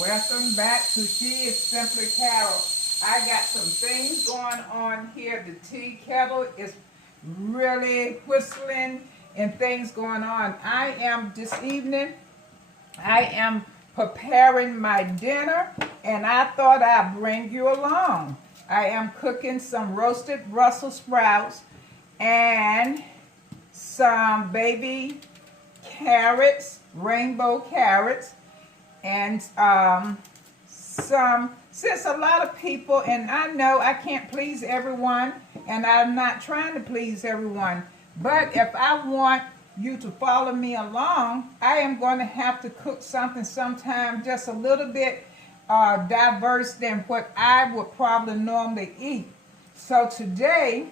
Welcome back to She is Simply Carol. I got some things going on here. The tea kettle is really whistling and things going on. This evening, I am preparing my dinner and I thought I'd bring you along. I am cooking some roasted Brussels sprouts and some baby carrots, rainbow carrots, and since a lot of people, and I know I can't please everyone, and I'm not trying to please everyone, but if I want you to follow me along, I am going to have to cook something sometime just a little bit diverse than what I would probably normally eat. So today,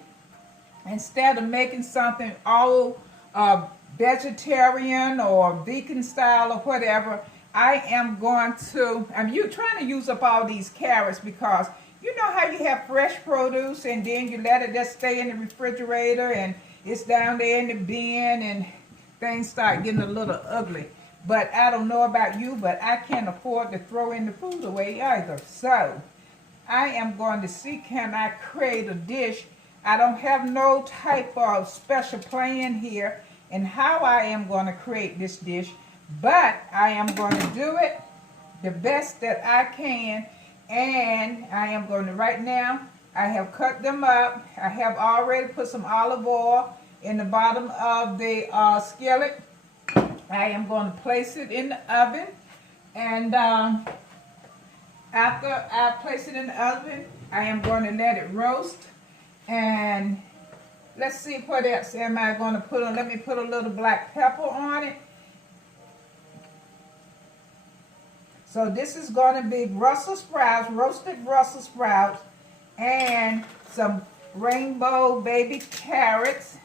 instead of making something all vegetarian or vegan style or whatever, I am going to, you trying to use up all these carrots because you know how you have fresh produce and then you let it just stay in the refrigerator and it's down there in the bin and things start getting a little ugly. But I don't know about you, but I can't afford to throw in the food away either. So I am going to see, can I create a dish? I don't have no type of special plan here and how I am going to create this dish, but I am going to do it the best that I can. And I am going to, right now, I have cut them up. I have already put some olive oil in the bottom of the skillet. I am going to place it in the oven. And after I place it in the oven, I am going to let it roast. And let's see what else am I going to put on. Let me put a little black pepper on it. So this is going to be Brussels sprouts, roasted Brussels sprouts, and some rainbow baby carrots.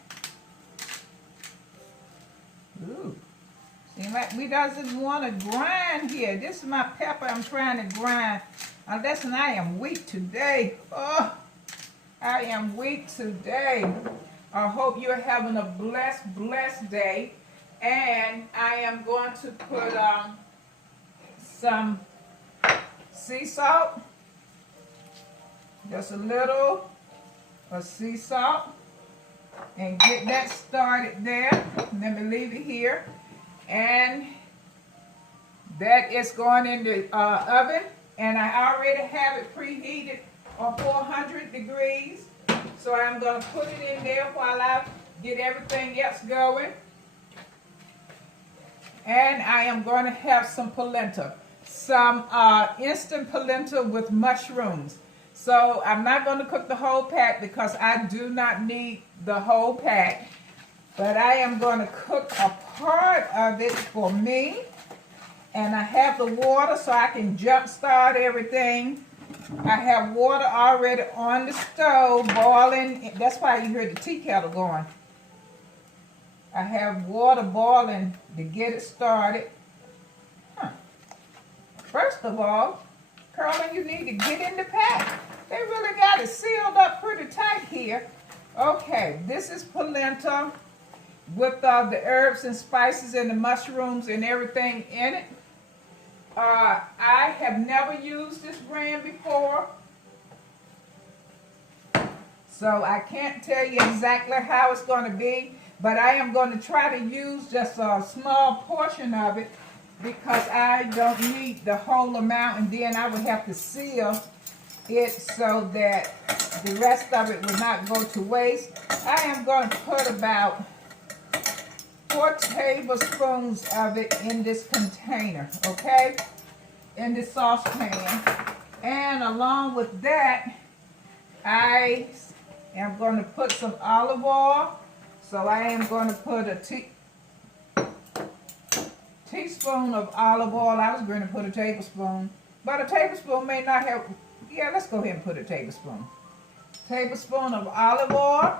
Ooh, seems like we doesn't want to grind here. This is my pepper I'm trying to grind. Listen, I am weak today. Oh, I am weak today. I hope you're having a blessed day. And I am going to put some sea salt, just a little of sea salt, and get that started there. Let me leave it here, and that is going in the oven, and I already have it preheated on 400 degrees, so I'm going to put it in there while I get everything else going. And I am going to have some polenta. Some instant polenta with mushrooms. So I'm not going to cook the whole pack because I do not need the whole pack. But I am going to cook a part of it for me. And I have the water so I can jump start everything. I have water already on the stove boiling. That's why you hear the tea kettle going. I have water boiling to get it started. First of all, Carolyn, you need to get in the pack. They really got it sealed up pretty tight here. Okay, this is polenta with the herbs and spices and the mushrooms and everything in it. I have never used this brand before, so I can't tell you exactly how it's going to be, but I am going to try to use just a small portion of it because I don't need the whole amount, and then I would have to seal it so that the rest of it would not go to waste. I am going to put about 4 tablespoons of it in this container, okay? In this saucepan. And along with that, I am going to put some olive oil. So I am going to put a teaspoon of olive oil. I was going to put a tablespoon, but a tablespoon may not have. Yeah, let's go ahead and put a tablespoon. Tablespoon of olive oil.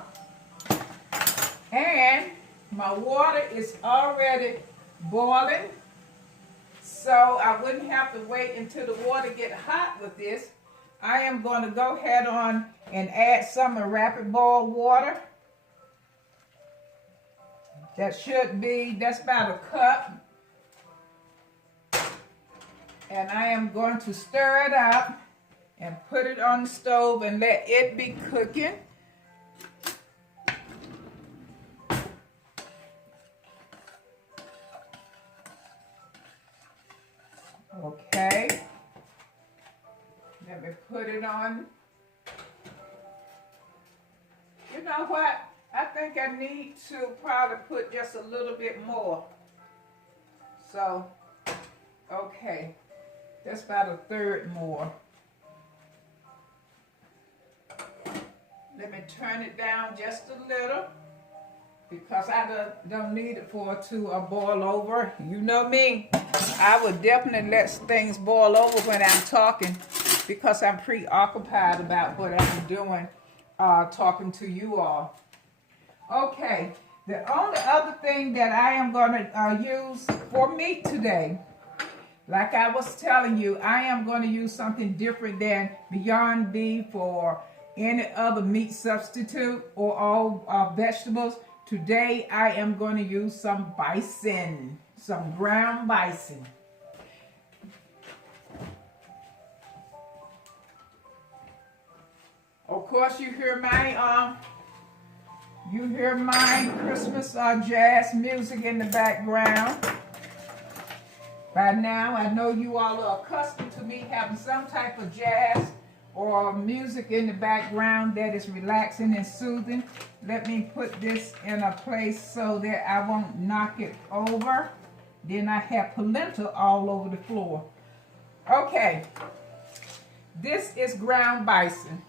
And my water is already boiling, so I wouldn't have to wait until the water get hot with this. I am going to go ahead on and add some of rapid boil water. That's about a cup. And I am going to stir it up and put it on the stove and let it be cooking. Okay. Let me put it on. You know what? I think I need to probably put just a little bit more. So, okay. That's about a third more. Let me turn it down just a little because I don't need it for it to boil over. You know me, I would definitely let things boil over when I'm talking because I'm preoccupied about what I'm doing, talking to you all. Okay, the only other thing that I am going to use for meat today, like I was telling you, I am going to use something different than Beyond Beef or any other meat substitute or all vegetables. Today I am going to use some bison, some ground bison. Of course, you hear my Christmas jazz music in the background. By now, I know you all are accustomed to me having some type of jazz or music in the background that is relaxing and soothing. Let me put this in a place so that I won't knock it over. Then I have polenta all over the floor. Okay, this is ground bison.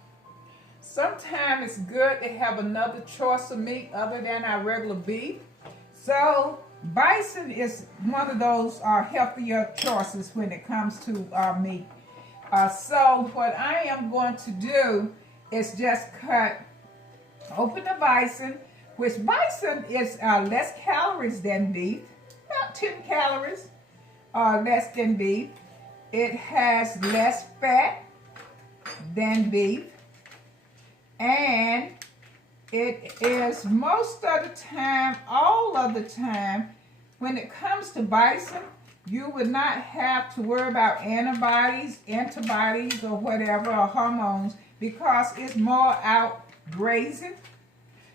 Sometimes it's good to have another choice of meat other than our regular beef. So bison is one of those healthier choices when it comes to meat. So what I am going to do is just open the bison, which bison is less calories than beef, about 10 calories less than beef. It has less fat than beef, and it is most of the time, all of the time, when it comes to bison, you would not have to worry about antibodies or whatever, or hormones, because it's more out grazing.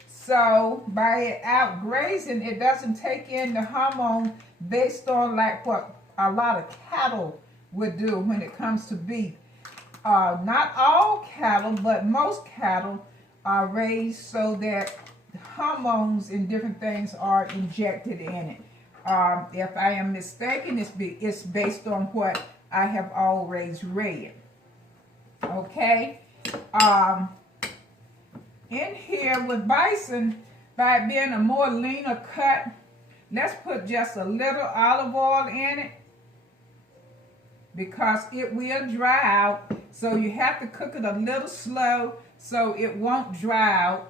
So by it out grazing, it doesn't take in the hormone based on like what a lot of cattle would do when it comes to beef. Not all cattle, but most cattle are raised so that hormones and different things are injected in it. If I am mistaken, it's based on what I have always read. Okay. In here with bison, by it being a more leaner cut, let's put just a little olive oil in it because it will dry out. So you have to cook it a little slow so it won't dry out.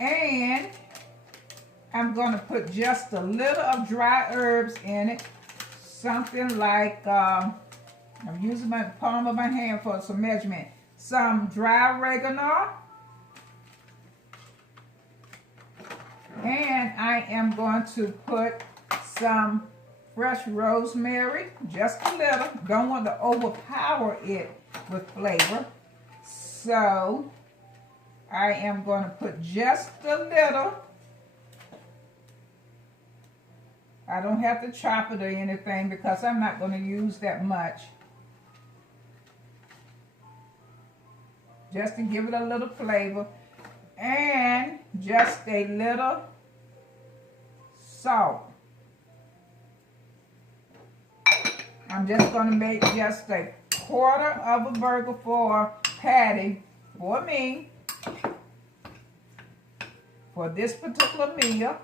And I'm going to put just a little of dry herbs in it. Something like, I'm using my palm of my hand for some measurement. Some dry oregano. And I am going to put some fresh rosemary, just a little. Don't want to overpower it with flavor. So I am going to put just a little. I don't have to chop it or anything because I'm not going to use that much. Just to give it a little flavor. And just a little salt. I'm just going to make just a quarter of a burger for Patty, for me, for this particular meal.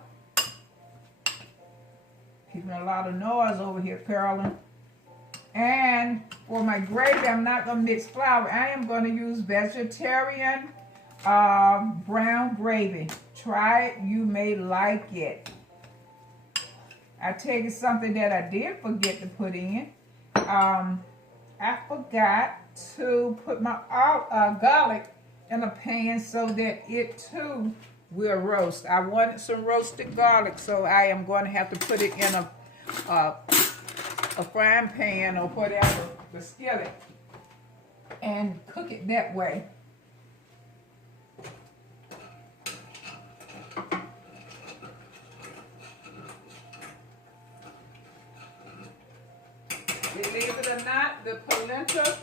Keeping a lot of noise over here, Carolyn. And for my gravy, I'm not going to mix flour. I am going to use vegetarian brown gravy. Try it. You may like it. I tell you something that I did forget to put in. I forgot to put my garlic in a pan so that it too will roast. I wanted some roasted garlic, so I am going to have to put it in a a frying pan or whatever, the skillet, and cook it that way. Believe it or not, the polenta,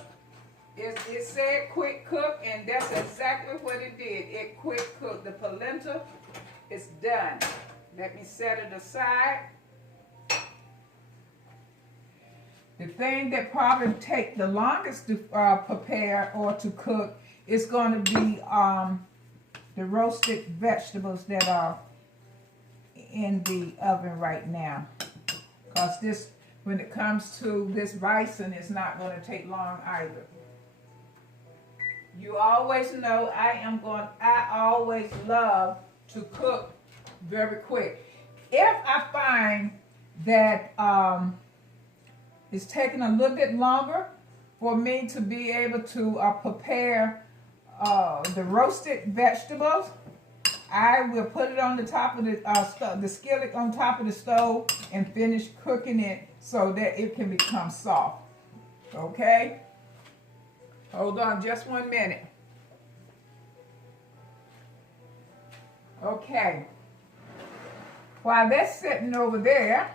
it said quick cook, and that's exactly what it did. It quick cooked. The polenta is done. Let me set it aside. The thing that probably take the longest to prepare or to cook is going to be the roasted vegetables that are in the oven right now. Because this, when it comes to this bison, it's not going to take long either. You always know I always love to cook very quick. If I find that it's taking a little bit longer for me to be able to prepare the roasted vegetables, I will put it on the top of the skillet on top of the stove and finish cooking it so that it can become soft. Okay? Hold on just 1 minute. Okay. While that's sitting over there,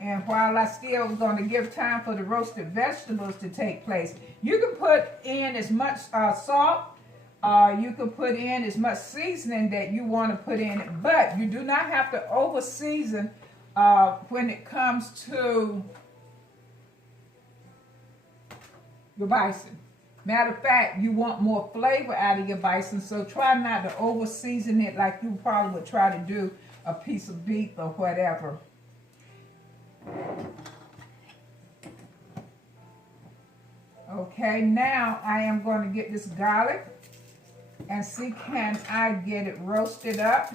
and while I still going to give time for the roasted vegetables to take place, you can put in as much salt, you can put in as much seasoning that you want to put in it, but you do not have to over season when it comes to your bison. Matter of fact, you want more flavor out of your bison, so try not to over season it like you probably would try to do a piece of beef or whatever. Okay, now I am going to get this garlic and see can I get it roasted up.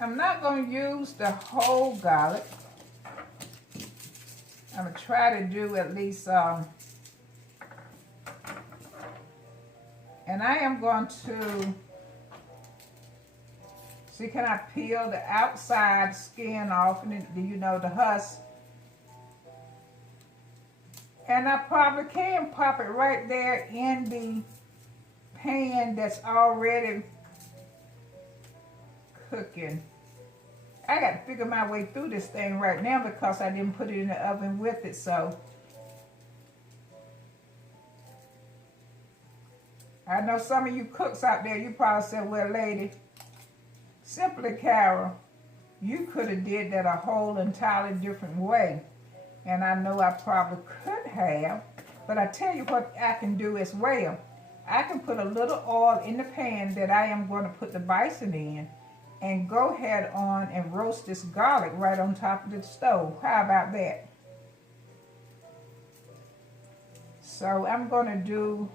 I'm not going to use the whole garlic. I'm going to try to do at least, and I am going to, see, can I peel the outside skin off, and you know, the husk. And I probably can pop it right there in the pan that's already cooking. I got to figure my way through this thing right now because I didn't put it in the oven with it, so. I know some of you cooks out there, you probably said, well, lady, simply, Carol, you could have did that a whole entirely different way. And I know I probably could have, but I tell you what I can do as well. I can put a little oil in the pan that I am going to put the bison in, and go ahead on and roast this garlic right on top of the stove. How about that? So I'm going to do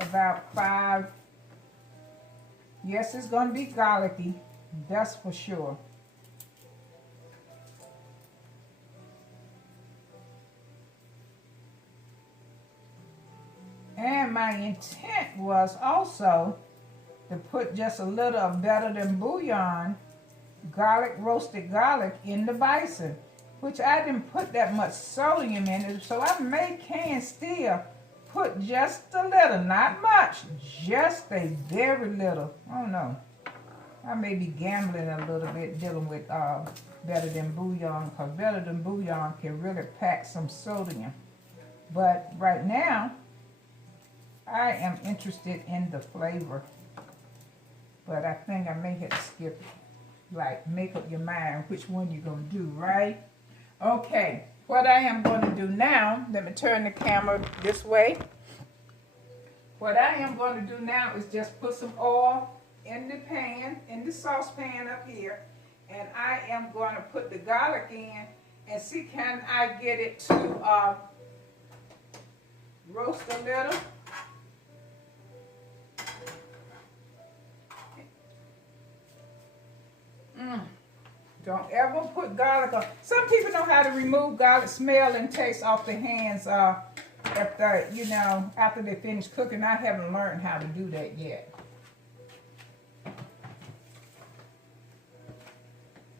about 5. Yes, it's going to be garlicky. That's for sure. And my intent was also to put just a little better than bouillon garlic, roasted garlic in the bison, which I didn't put that much sodium in it, so I can still put just a little, not much, just a very little. Oh no, I may be gambling a little bit dealing with better than bouillon, because better than bouillon can really pack some sodium. But right now, I am interested in the flavor. But I think I may have to skip it. Like, make up your mind which one you're going to do, right? Okay, what I am going to do now, let me turn the camera this way. What I am going to do now is just put some oil in the pan, in the saucepan up here. And I am going to put the garlic in and see can I get it to roast a little. Don't ever put garlic on. Some people know how to remove garlic smell and taste off their hands if the, you know, after they finish cooking. I haven't learned how to do that yet.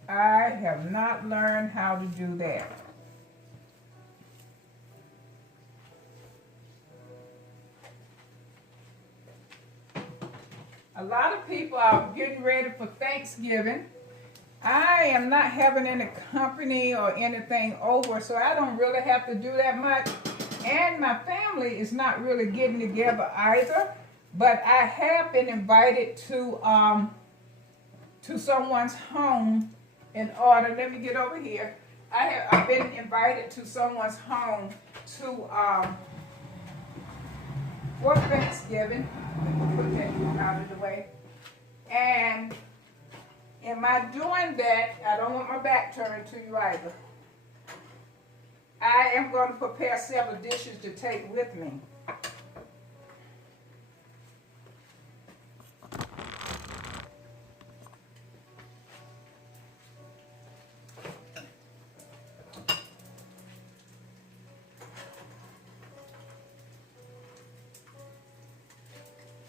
I have not learned how to do that. A lot of people are getting ready for Thanksgiving. I am not having any company or anything over, so I don't really have to do that much. And my family is not really getting together either. But I have been invited to someone's home in order. Let me get over here. I've been invited to someone's home to for Thanksgiving. Let me put that out of the way. And am I doing that? I don't want my back turned to you either. I am going to prepare several dishes to take with me.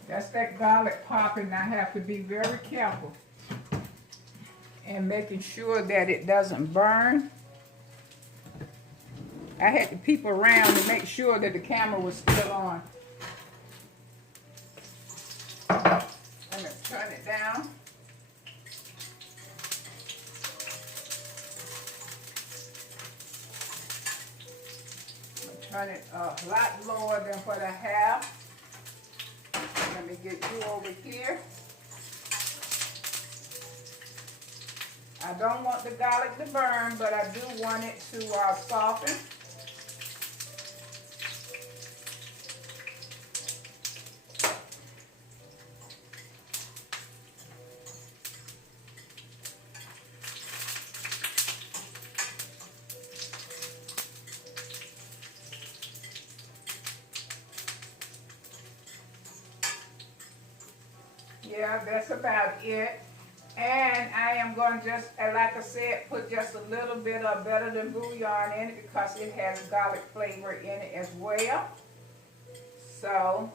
That's that garlic popping. I have to be very careful and making sure that it doesn't burn. I had to peep around to make sure that the camera was still on. I'm going to turn it down. Turn it a lot lower than what I have. Let me get you over here. I don't want the garlic to burn, but I do want it to soften. Yeah, that's about it. And I am going to just, like I said, put just a little bit of better than bouillon in it because it has garlic flavor in it as well. So,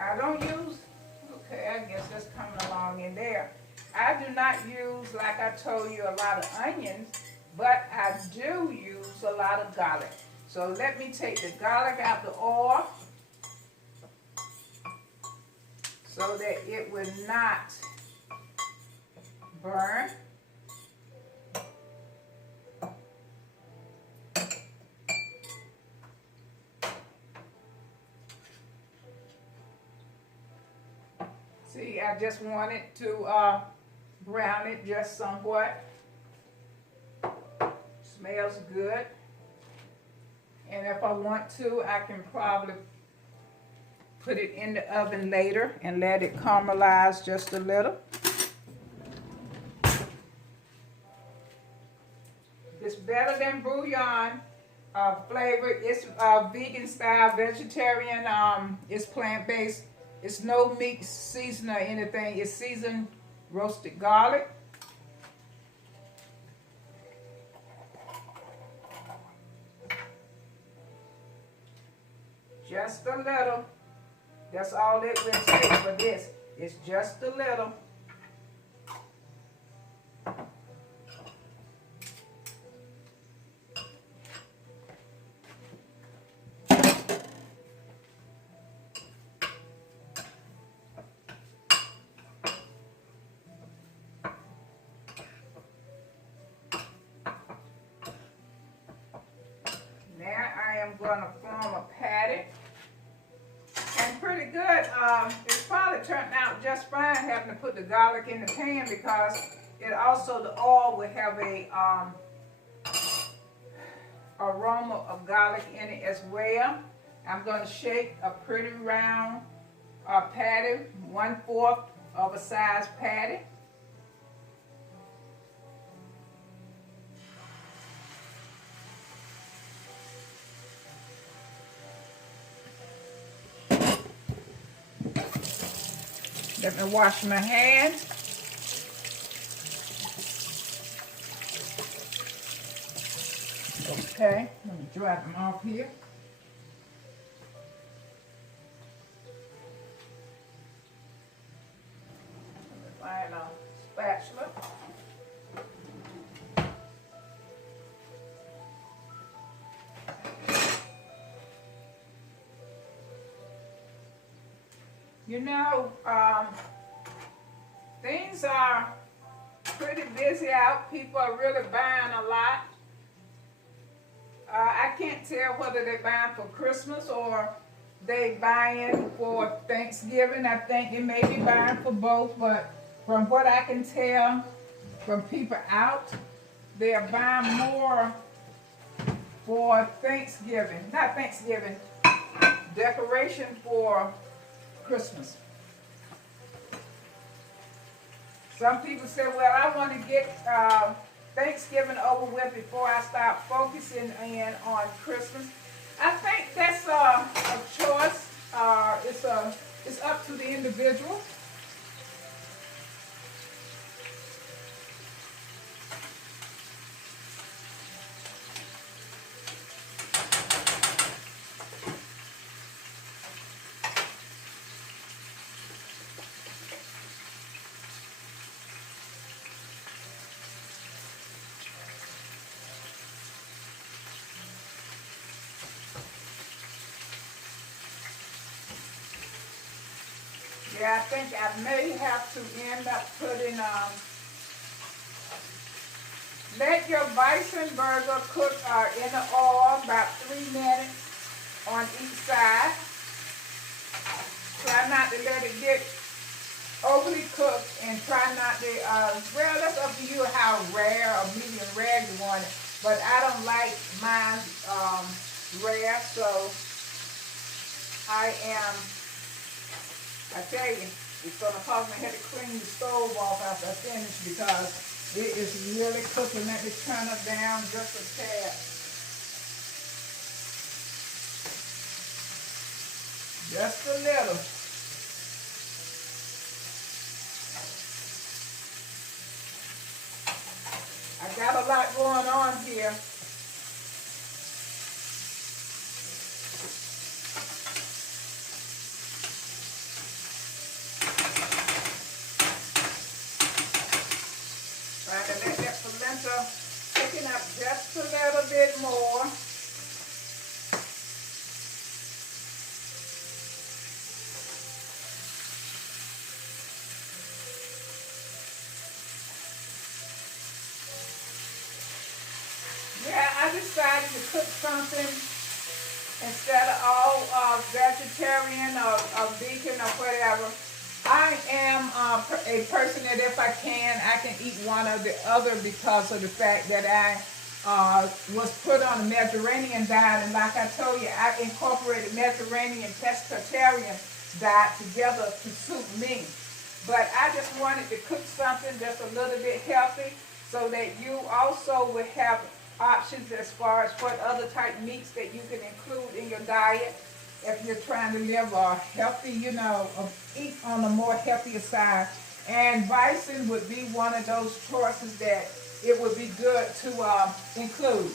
I don't use, okay, I guess that's coming along in there. I do not use, like I told you, a lot of onions, but I do use a lot of garlic. So let me take the garlic out the oil so that it will not burn. See, I just wanted to brown it just somewhat. Smells good. And if I want to, I can probably put it in the oven later and let it caramelize just a little. It's better than bouillon flavor. It's vegan style, vegetarian. It's plant-based. It's no meat season or anything. It's seasoned roasted garlic. Just a little. That's all it will take for this. It's just a little. Now I am going to form a patty. And pretty good. It's probably turned out just fine having to put the garlic in the pan because it also, the oil will have a aroma of garlic in it as well. I'm going to shake a pretty round patty, 1/4 of a size patty. Let me wash my hands. Okay, let me dry them off here. spatula. You know, things are pretty busy out. People are really buying a lot. I can't tell whether they're buying for Christmas or they buying for Thanksgiving. I think they may be buying for both, but from what I can tell from people out, they are buying more for Thanksgiving. Not Thanksgiving, decoration for Christmas. Some people say, well, I want to get Thanksgiving over with before I start focusing in on Christmas. I think that's a choice. It's up to the individual. Yeah, I think I may have to end up putting, let your bison burger cook in the oil about 3 minutes on each side. Try not to let it get overly cooked and try not to, well, that's up to you how rare or medium rare you want it. But I don't like mine rare, so I tell you, it's going to cause me to have to clean the stove off after I finish because it is really cooking. Let me turn it down just a tad. Just a little. I got a lot going on here. Trying to let that polenta thicken up just a little bit more. Yeah, I decided to cook something instead of all vegetarian or vegan or whatever. I am a person that if I can eat one or the other because of the fact that I was put on a Mediterranean diet, and like I told you, I incorporated Mediterranean pescatarian diet together to suit me. But I just wanted to cook something just a little bit healthy so that you also will have options as far as what other type meats that you can include in your diet if you're trying to live a healthy, eat on the more healthier side. And bison would be one of those choices that it would be good to include.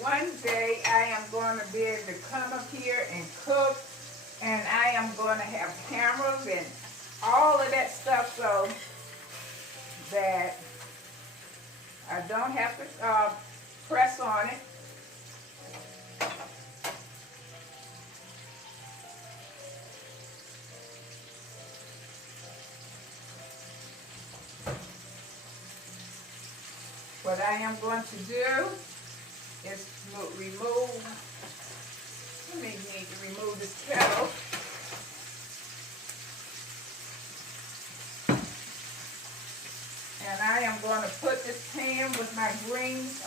One day I am going to be able to come up here and cook, and I am going to have cameras and all of that stuff so that I don't have to press on it. What I am going to do is remove, let me need to remove this kettle. And I am going to put this pan with my greens,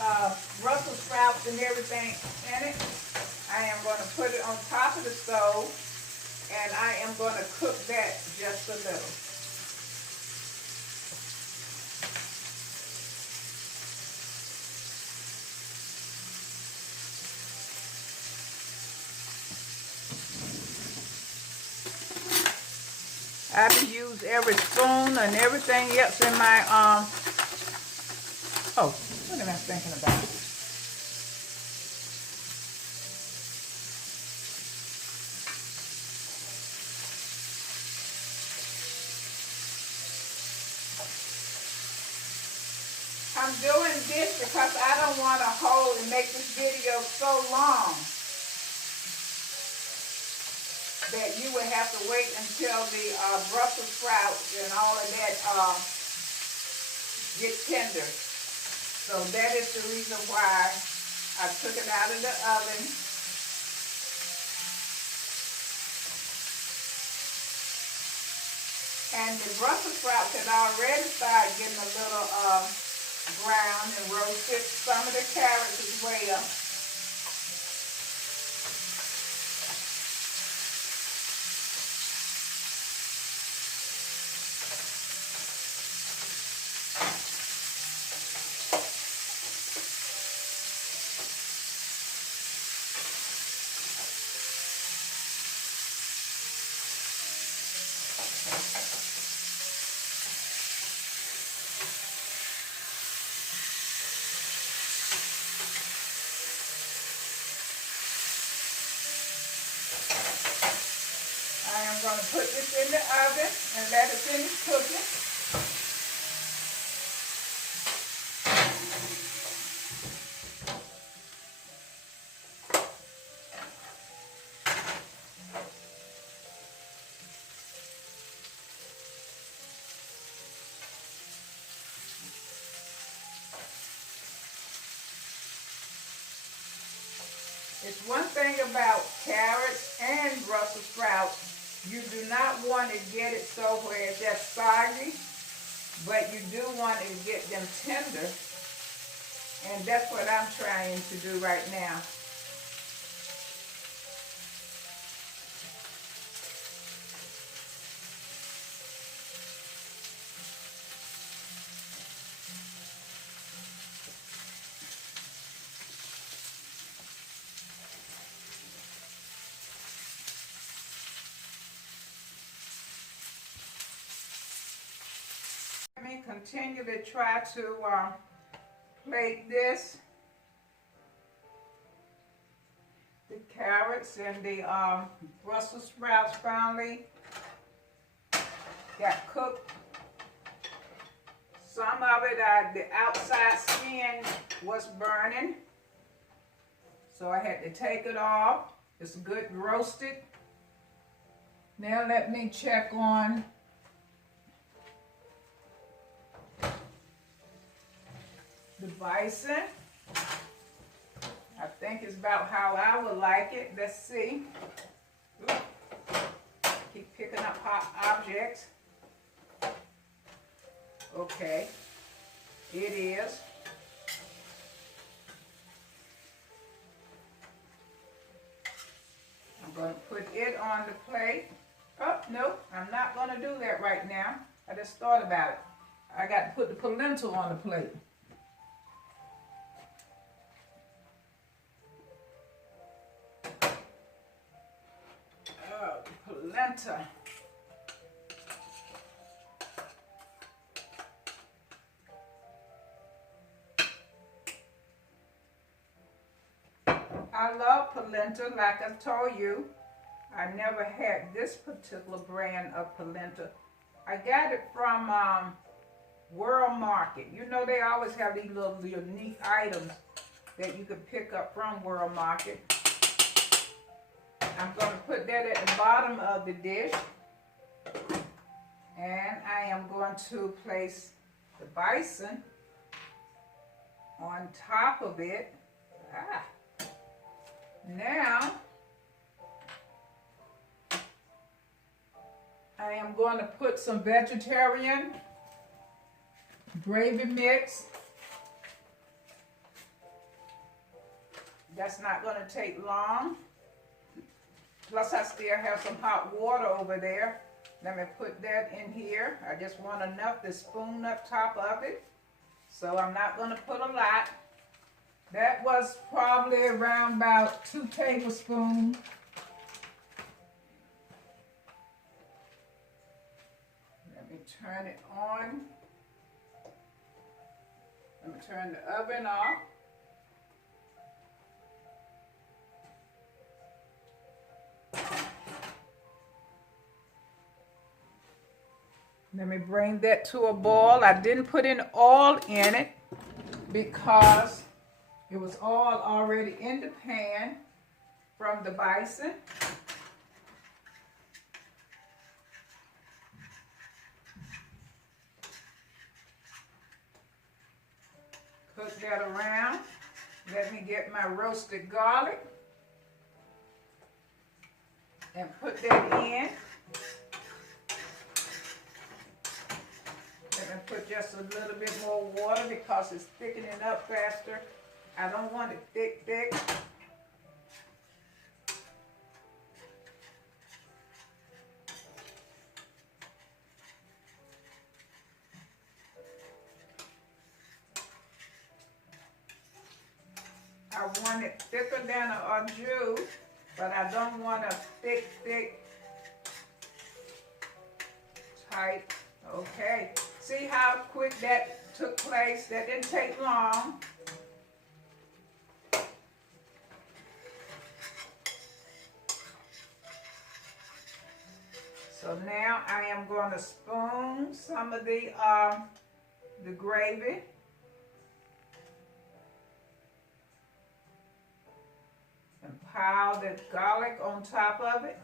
Brussels sprouts and everything in it. I am going to put it on top of the stove, and I am going to cook that just a little. I've used every spoon and everything else in my, oh, what am I thinking about? I'm doing this because I don't want to hold and make this video so long that you would have to wait until the Brussels sprouts and all of that get tender. So that is the reason why I took it out of the oven. And the Brussels sprouts had already started getting a little brown and roasted. Some of the carrots as well. I am going to put this in the oven and let it finish cooking. It's one thing about carrots and Brussels sprouts. You do not want to get it so where it's just soggy, but you do want to get them tender. And that's what I'm trying to do right now. Let me continue to try to plate this. The carrots and the Brussels sprouts finally got cooked. Some of it, the outside skin was burning, so I had to take it off. It's good roasted. Now let me check on the bison. I think it's about how I would like it. Let's see. Ooh. Keep picking up hot objects. Okay, it is. I'm going to put it on the plate. Oh, no, I'm not going to do that right now. I just thought about it. I got to put the polenta on the plate. Polenta. I love polenta. Like I told you, I never had this particular brand of polenta. I got it from World Market. You know they always have these little unique items that you can pick up from World Market. I'm going to put that at the bottom of the dish. And I am going to place the bison on top of it. Now, I am going to put some vegetarian gravy mix. That's not going to take long. Plus, I still have some hot water over there. Let me put that in here. I just want enough to spoon up top of it. So I'm not going to put a lot. That was probably around about 2 tablespoons. turn it on. Let me turn the oven off. Let me bring that to a boil. I didn't put in oil in it because it was all already in the pan from the bison. Cook that around. Let me get my roasted garlic and put that in. Let me put just a little bit more water because it's thickening up faster. I don't want it thick. I want it thicker than an au jus, but I don't want a thick type. Okay. See how quick that took place? That didn't take long. So now I am going to spoon some of the gravy. And pile the garlic on top of it.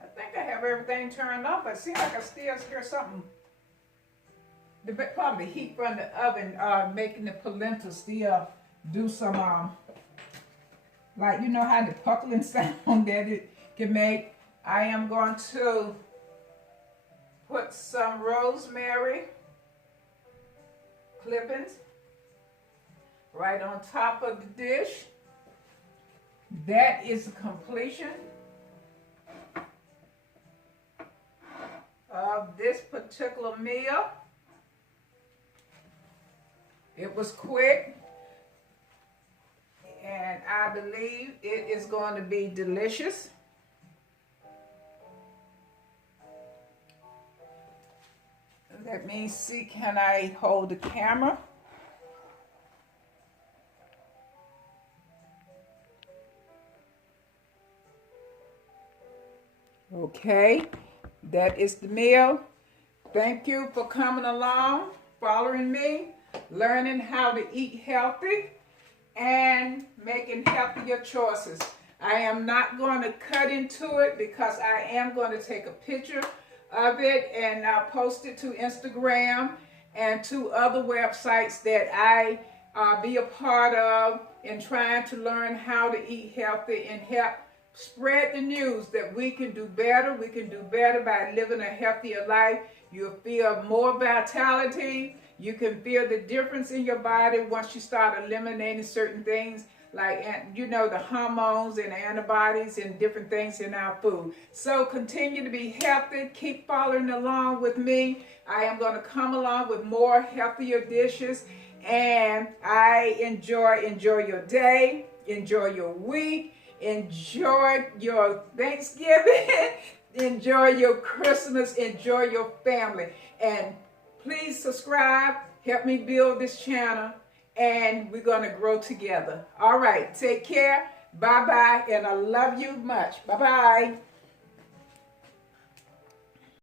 I think I have everything turned off, but it seems like I still hear something. Probably the heat from the oven making the polenta still do some, like, you know how the puckling sound that it can make. I am going to put some rosemary clippings right on top of the dish. That is the completion of this particular meal. It was quick, and I believe it is going to be delicious. Let me see, can I hold the camera? Okay, that is the meal. Thank you for coming along, following me, learning how to eat healthy and making healthier choices. I am not going to cut into it because I am going to take a picture of it and post it to Instagram and to other websites that I be a part of in trying to learn how to eat healthy and help spread the news that we can do better. We can do better by living a healthier life. You'll feel more vitality. You can feel the difference in your body once you start eliminating certain things, like, you know, the hormones and antibodies and different things in our food. So continue to be healthy. Keep following along with me. I am going to come along with more healthier dishes. And I enjoy your day. Enjoy your week. Enjoy your Thanksgiving. Enjoy your Christmas. Enjoy your family. And please subscribe. Help me build this channel. And we're going to grow together. All right. Take care. Bye-bye. And I love you much. Bye-bye.